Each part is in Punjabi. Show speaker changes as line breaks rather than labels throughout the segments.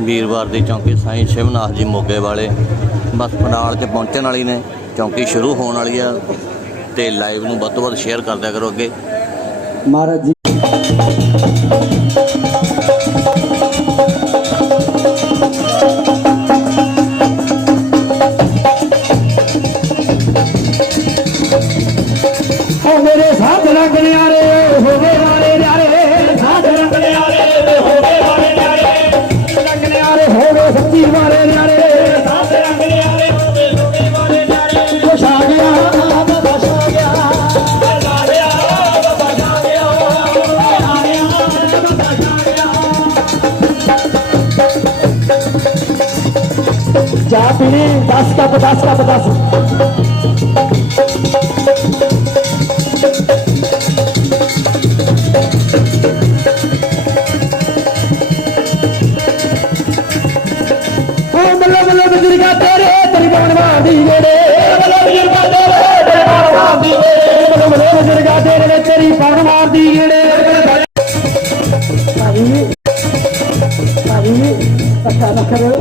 ਵੀਰਵਾਰ ਦੀ ਚੌਂਕੀ ਸਾਈਂ ਸ਼ਿਵਨਾਥ ਜੀ ਮੋਗੇ ਵਾਲੇ ਬਸ ਪਨਾਲ 'ਚ ਪਹੁੰਚਣ ਵਾਲੀ ਨੇ। ਚੌਂਕੀ ਸ਼ੁਰੂ ਹੋਣ ਵਾਲੀ ਆ ਤੇ ਲਾਈਵ ਨੂੰ ਵੱਧ ਤੋਂ ਵੱਧ ਸ਼ੇਅਰ ਕਰਦਿਆ ਕਰੋ ਅੱਗੇ।
ਮਹਾਰਾਜ ਜੀ।
ਚਾਹ ਪੀਣੀ 10 ਕੱਪ 10 ਕੱਪ 10 ਓ ਮੱਲਾ ਮੱਲਾ ਬਜ਼ੁਰਗਾ, ਤੇਰੇ ਤੇਰੀ ਕੌਣ ਜਿਹੜੇ ਮੱਲਾ ਬਜ਼ੁਰਗਾ, ਤੇਰੇ ਤੇਰੀ ਕੌਣ ਜਿਹੜੇ ਮੱਲਾ ਮੱਲਾ ਬਜ਼ੁਰਗਾ, ਤੇਰੇ ਤੇਰੀ ਕੌਣ ਮਾਰਦੀ ਜਿਹੜੇ ਭਾਈ ਭਾਈ ਅੱਛਾ ਨਾ ਕਰੋ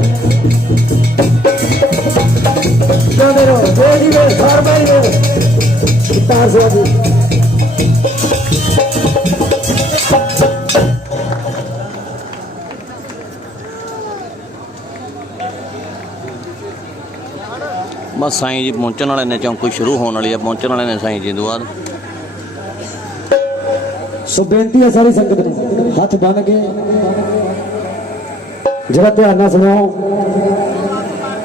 ਬਾਈ ਵੇ ਤਾਰ ਸੋ ਜੀ।
ਬਸ ਸਾਈਂ ਜੀ ਪਹੁੰਚਣ ਵਾਲੇ ਨੇ ਚੌਂਕੀ ਸ਼ੁਰੂ ਹੋਣ ਵਾਲੀ ਆ ਪਹੁੰਚਣ ਵਾਲੇ ਨੇ ਸਾਈਂ ਜੀ ਤੋਂ ਬਾਅਦ।
ਸੋ ਬੇਨਤੀ ਹੈ ਸਾਰੀ ਸੰਗਤ ਨੂੰ ਹੱਥ ਬੰਨ ਕੇ। ਜਰਾ ਧਿਆਨ ਨਾਲ ਸੁਣੋ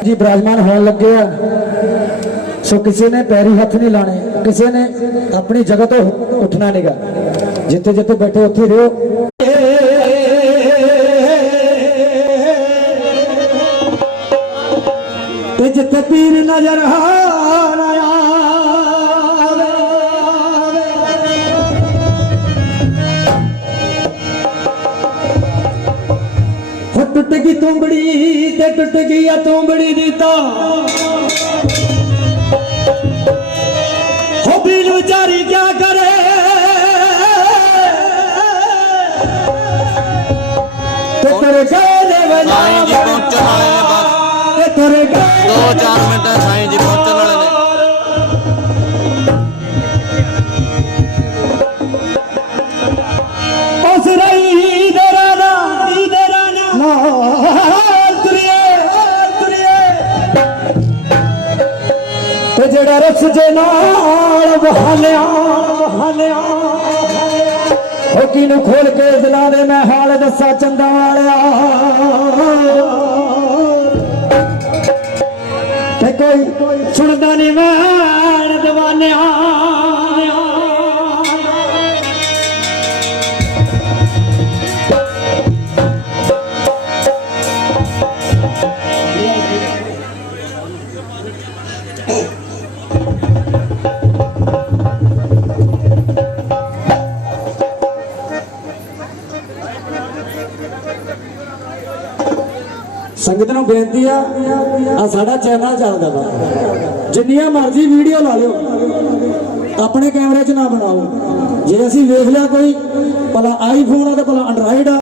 ਜੀ, ਬਿਰਾਜਮਾਨ ਹੋਣ ਲੱਗੇ ਆ। ਸੋ ਕਿਸੇ ਨੇ ਪੈਰੀ ਹੱਥ ਨਹੀਂ ਲਾਣੇ, ਕਿਸੇ ਨੇ ਆਪਣੀ ਜਗ੍ਹਾ ਤੋਂ ਉੱਠਣਾ ਨਹੀਂਗਾ। ਜਿੱਥੇ ਜਿੱਥੇ ਬੈਠੇ ਉੱਥੇ ਰਹੋ।
ਤੇ ਜਿੱਥੇ ਪੀਰ ਨਜ਼ਰ ਆ ਟੁੱਟ ਗਈ ਤੁੰਬੜੀ ਤੇ ਟੁੱਟ ਗਈ ਆ ਤੁੰਬੜੀ ਦੀ ਤਾਂ। ਹੋ ਪੀਰ ਵਿਚਾਰੀ ਕਿਆ ਕਰੇ? ਤੇ ਤੇਰੇ ਗਏ ਵਜਾ
ਨੇ ਬਸ
ਤੇ ਤੇਰੇ ਗਏ
2-4 ਮਿੰਟ
ਤੇ ਜਿਹੜਾ ਰਸ ਜੇ ਨਾਲ ਬਹਾਲਿਆ ਬਹਾਲਿਆ ਹੋ ਕਿਨੂੰ ਖੋਲ ਕੇ ਦਿਲਾਂ ਦੇ, ਮੈਂ ਹਾਲ ਦੱਸਾਂ ਚੰਦਾ ਵਾਲਿਆ। ਤੇ ਕੋਈ ਸੁਣਦਾ ਨਹੀਂ ਮੈਂ ਦਵਾਨਿਆ
ਸੰਗਤ ਨੂੰ ਬੇਨਤੀ ਆ ਆ ਸਾਡਾ ਚੈਨਲ ਚੱਲਦਾ ਵਾ। ਜਿੰਨੀਆਂ ਮਰਜ਼ੀ ਵੀਡੀਓ ਲਾ ਲਿਓ, ਆਪਣੇ ਕੈਮਰੇ 'ਚ ਨਾ ਬਣਾਓ। ਜੇ ਅਸੀਂ ਵੇਖ ਲਿਆ ਕੋਈ, ਭਲਾ ਆਈਫੋਨ ਆ ਤੇ ਭਲਾ ਐਂਡਰਾਇਡ ਆ।